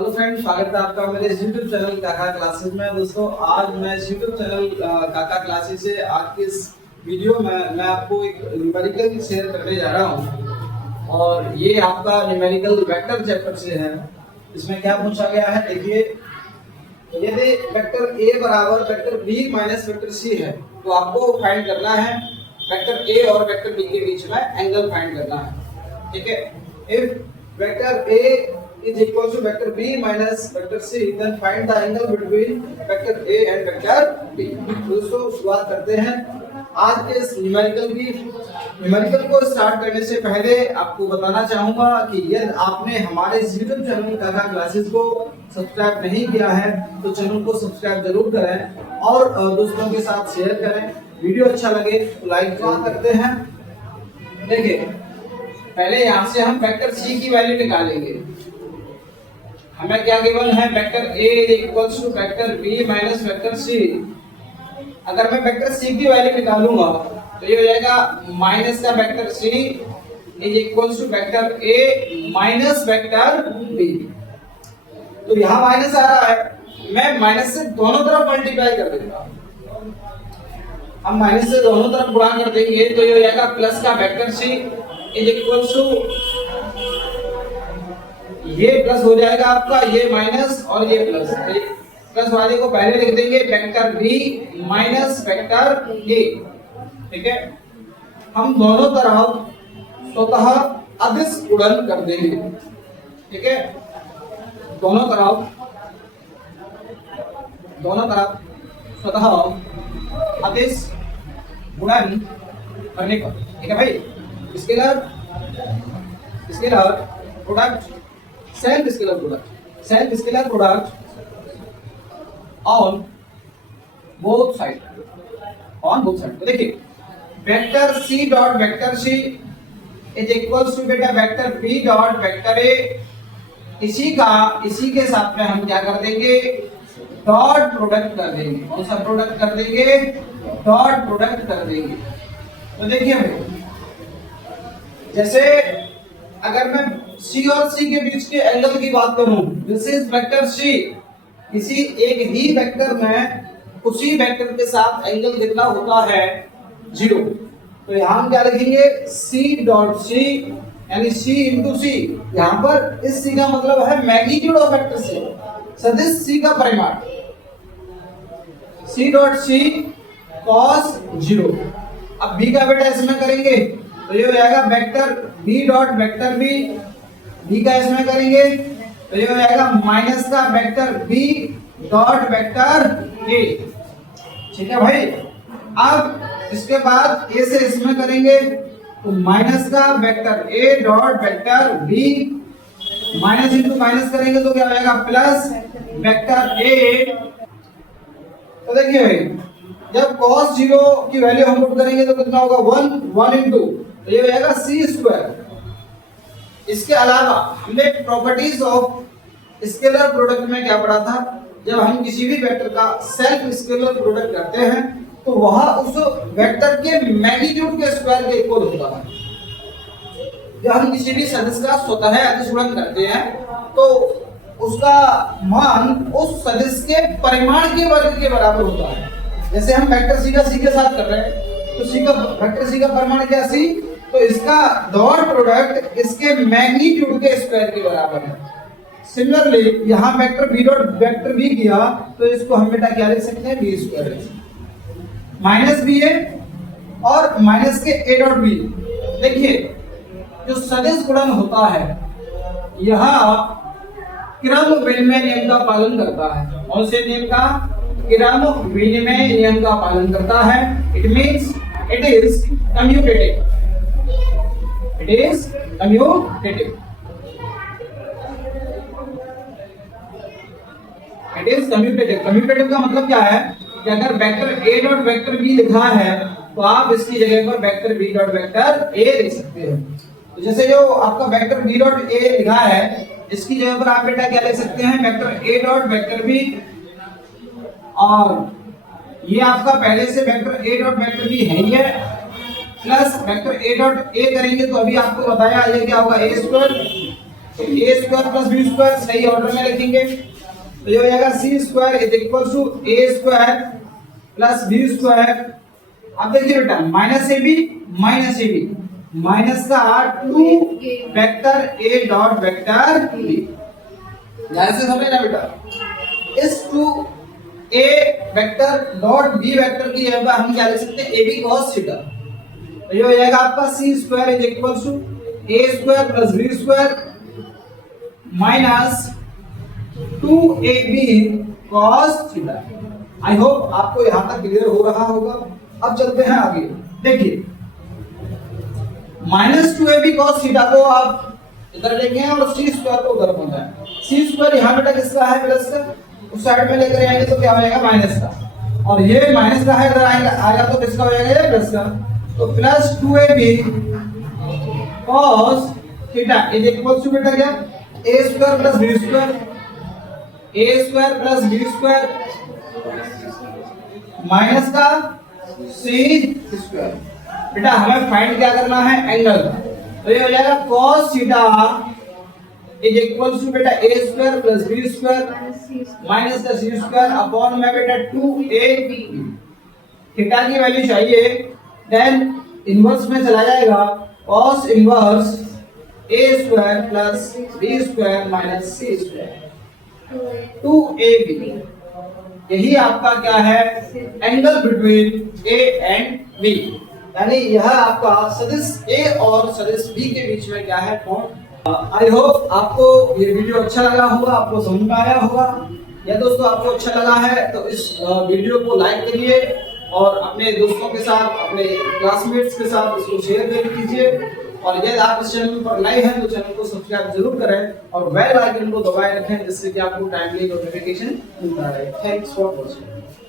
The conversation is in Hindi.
हेलो फ्रेंड्स, स्वागत है आपका मेरे YouTube चैनल काका क्लासेस में। दोस्तों, आज मैं YouTube चैनल काका क्लासेस से आज के इस वीडियो में मैं आपको एक न्यूमेरिकल शेयर करने जा रहा हूं और ये आपका न्यूमेरिकल वेक्टर चैप्टर से है। इसमें क्या पूछा गया है, देखिए, यदि वेक्टर A बराबर vector B minus vector C है तो आपको फाइंड करना है वेक्टर A और वेक्टर B के बीच में एंगल फाइंड करना है। ठीक है, if vector A is equal to vector B minus vector C, then find the angle between vector A and vector B। दोस्तों, शुरुआत करते हैं आज के इस न्यूमेरिकल को स्टार्ट करने से पहले आपको बताना चाहूंगा कि यदि आपने हमारे YouTube चैनल काका क्लासेस को सब्सक्राइब नहीं किया है तो चैनल को सब्सक्राइब जरूर करें और दोस्तों के साथ शेयर करें। वीडियो अच्छा लगे तो लाइक करते हैं। देखिए, पहले यहाँ से हम वेक्टर C की वैल्यू निकालेंगे। हमें क्या गिवन है, vector A equals to vector B minus vector C। अगर मैं वेक्टर C की वैल्यू निकालूंगा तो ये हो जाएगा माइनस का vector C is equals to vector A minus vector B। तो यहाँ माइनस आ रहा है, मैं माइनस से दोनों तरफ मल्टीप्लाई कर देता। हम माइनस से दोनों तरफ गुणा कर देंगे तो ये हो जाएगा प्लस का vector C is equals to, ये प्लस हो जाएगा आपका, ये माइनस और ये प्लस। प्लस वाले को पहले लिख देंगे vector B minus vector A। ठीक है, हम दोनों तरफ स्वतः अदिश गुणन कर देंगे। ठीक है, दोनों तरफ स्वतः अदिश गुणन करने पर। ठीक है भाई, scalar product self scalar product on both side. तो देखिए, vector C dot vector C is equals to बेटा vector B dot vector A। इसी के साथ में हम क्या कर देंगे, डॉट प्रोडक्ट कर देंगे। कौन सा प्रोडक्ट कर देंगे, डॉट प्रोडक्ट कर देंगे। तो देखिए भाई, जैसे अगर मैं C और C के बीच के एंगल की बात करूं, दिस इज वेक्टर C, किसी एक ही वेक्टर में उसी वेक्टर के साथ एंगल कितना होता है, 0। तो यहां हम क्या लिखेंगे, C डॉट C यानी C इंटू C। यहां पर इस C का मतलब है मैग्नीट्यूड ऑफ वेक्टर C, सदिश C का परिमाण। C dot C cos 0। अब B का बेटा इसमें करेंगे तो ये हो जाएगा vector B dot vector B का इसमें करेंगे तो ये हो जाएगा माइनस का vector B dot vector A। ठीक है भाई, अब इसके बाद A से इसमें करेंगे तो माइनस का vector A dot vector B, minus into minus करेंगे तो क्या हो जाएगा प्लस वेक्टर A। तो देखिए भाई, जब cos 0 की वैल्यू हम पुट करेंगे तो कितना होगा, 1 इंटू, तो ये हो जाएगा C स्क्वायर। इसके अलावा हमने प्रॉपर्टीज ऑफ स्केलर प्रोडक्ट में क्या पढ़ा था, जब हम किसी भी वेक्टर का सेल्फ स्केलर प्रोडक्ट करते हैं तो वह उस वेक्टर के मैग्नीट्यूड के स्क्वायर के इक्वल होता है। जब हम किसी भी सदिश का स्वतः अदिश गुणन करते हैं तो उसका मान उस सदिश के परिमाण के वर्ग के बराबर होता है। जैसे हम वेक्टर C का C के साथ कर रहे हैं तो वेक्टर C का परिमाण क्या, C, तो इसका डॉट प्रोडक्ट इसके मैग्नीट्यूड के स्क्वायर के बराबर है। सिमिलरली यहाँ vector B dot vector B किया तो इसको हम बेटा क्या लिख सकते हैं, B स्क्वायर माइनस B है और माइनस के A डॉट B। देखिए, जो सदिश गुणन होता है यह क्रम विनिमय नियम का पालन करता है। कौन से नियम का, क्रम विनिमय नियम का पालन करता है। It means it is commutative. Commutative का मतलब क्या है कि अगर vector A dot vector B लिखा है तो आप इसकी जगह पर vector B dot vector A लिख सकते हैं। तो जैसे जो आपका वेक्टर B डॉट A लिखा है, इसकी जगह पर आप बेटा क्या लिख सकते हैं, vector A dot vector B। और ये आपका पहले से vector A dot vector B है ही है, plus vector A dot A करेंगे तो अभी आपको बताया ये क्या होगा, A स्क्वायर। तो A square plus B square सही ऑर्डर में लिखेंगे, तो ये हो जाएगा C square is equal to A square plus B square. अब देखिए बेटा माइनस ए बी माइनस का 2 vector A dot vector B, ध्यान से समझना बेटा, इस 2 A vector dot B vector की जगह हम क्या लिख सकते हैं, ए बी cos थीटा। तो ये हो जाएगा आपका C square is equal to A square plus B square minus 2ab cos theta. I hope आपको यहां तक क्लियर हो रहा होगा। अब चलते हैं आगे, देखिए माइनस 2ab cos थीटा को आप इधर लेके हैं और सी स्क्वायर को उधर पहुंचाएं। सी स्क्वायर यहां बेटा किसका है, प्लस का, उस साइड में लेकर आएंगे तो क्या हो जाएगा माइनस का, और ये माइनस का है इधर आएगा तो किसका हो जाएगा, ये प्लस का। तो plus 2ab cos theta is equal to बेटा क्या, a square plus b square, a square plus b square minus का c स्क्वायर। बेटा हमें फाइंड क्या करना है, एंगल का, तो ये हो जाएगा cos theta is equal to बेटा a square plus b square minus का c स्क्वायर अपॉन में बेटा 2ab। थीटा की वैल्यू चाहिए, देन इनवर्स में चला जाएगा cos inverse a square plus b square minus c square 2ab। यही आपका क्या है, angle between a and b, यानी यह आपका सदिश a और सदिश b के बीच में क्या है, कोण। आई होप आपको ये वीडियो अच्छा लगा होगा, आपको समझ में आया होगा। या दोस्तों आपको अच्छा लगा है तो इस वीडियो को लाइक करिए और अपने दोस्तों के साथ, अपने क्लासमेट्स के साथ इसको शेयर कर कीजिए, और यदि आप इस चैनल पर नए हैं तो चैनल को सब्सक्राइब जरूर करें और बेल आइकन को दबाए रखें जिससे कि आपको टाइमली नोटिफिकेशन मिलता रहे। Thanks for watching.